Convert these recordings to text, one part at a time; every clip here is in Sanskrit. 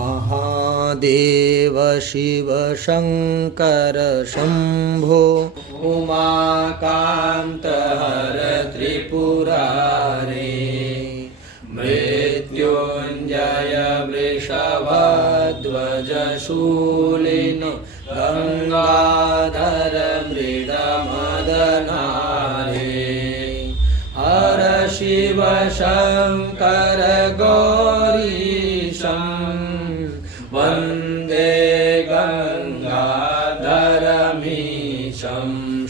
महादेव शिव शंकर शंभो उमाकांत हर त्रिपुरारे मृत्युंजय वृषभध्वज शूलिन गंगाधर मृडमदनारे हर शिव शंकर गौरीशं वन्दे गंगाधरमीशं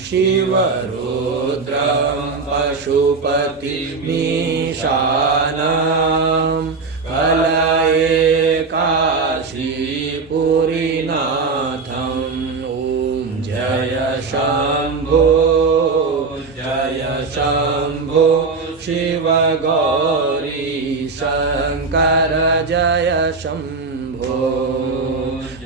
शिवरुद्रं पशुपतिमीशानं कलये काशीपुरीनाथं ॐ जय शंभो शिव गौरी शंकर जय शंभो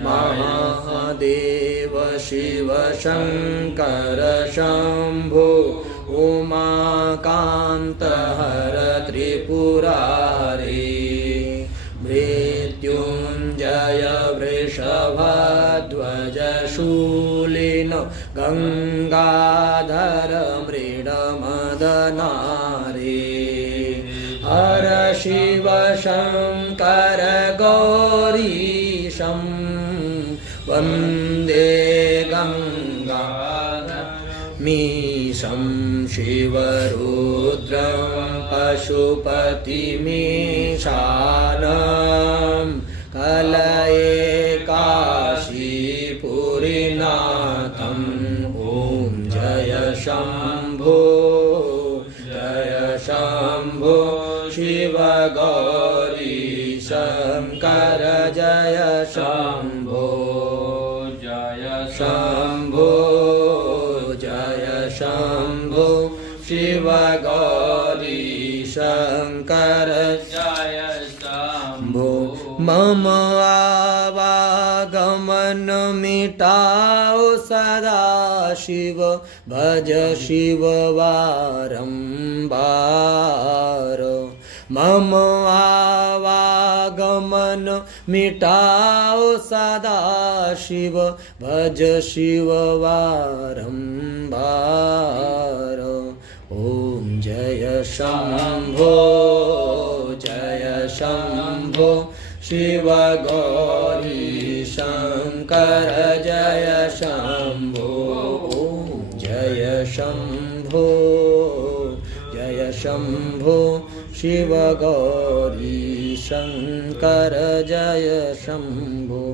महादेव शिव शंकर शंभो उमाकांत हर त्रिपुरारे मृत्युंजय वृषभध्वज शूलिन गंगाधर मृडमदनारे हर शिव शंकर गौरीशं वन्दे गंगाधरमीशं शिवरुद्रं पशुपतिमीशानं कलये काशीपुरीनाथं ॐ जय शंभो शिव गौरी शंकर जय शंभो शिव गौरी शंकर जय शंभो मम आवागमन मिटाओ सदा शिव भज शिव बारंबार मम आवागमन मिटाओ सदा शिव भज शिव बारंबार ओम जय शंभो शिव गौरी शंकर जय शंभो जय शंभो शिव गौरी शंकर जय शंभो।